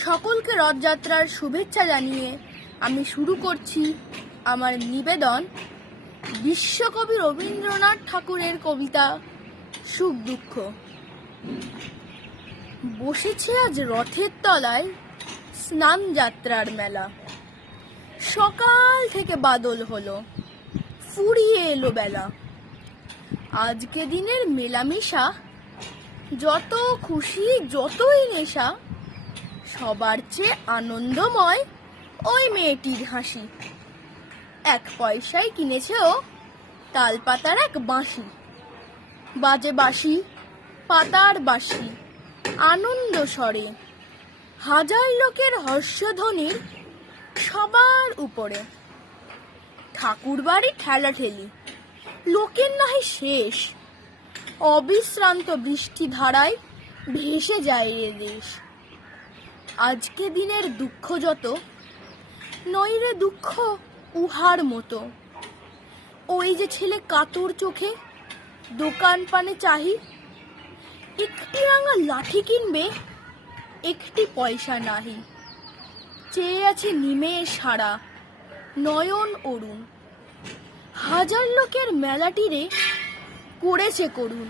সকলকে রথযাত্রার শুভেচ্ছা জানিয়ে আমি শুরু করছি আমার নিবেদন বিশ্বকবি রবীন্দ্রনাথ ঠাকুরের কবিতা সুখ দুঃখ। বসেছে আজ রথের তলায় স্নান যাত্রার মেলা। সকাল থেকে বাদল হলো, ফুরিয়ে এলো বেলা। আজকে দিনের মেলামেশা, যত খুশি যতই নেশা, সবার চেয়ে আনন্দময় ওই মেয়েটির হাসি। 1 পয়সায় কিনেছে ও তালপাতার এক বাঁশি। বাজে বাঁশি, পাতার বাঁশি, আনন্দ স্বরে, হাজার লোকের হর্ষধ্বনির সবার উপরে। ঠাকুর বাড়ি ঠেলাঠেলি, লোকের নাহি শেষ। অবিশ্রান্ত বৃষ্টি ধারায় ভেসে যায় এ দেশ। আজকে দিনের দুঃখ যত, নইরে দুঃখ উহার মতো। ওই যে ছেলে কাতর চোখে দোকান পানে চাহি, একটি রাঙা লাঠি কিনবে, একটি পয়সা নাহি। চেয়ে আছে নিমেষ সারা, নয়ন অরুণ। হাজার লোকের মেলাটিরে করেছে করুণ।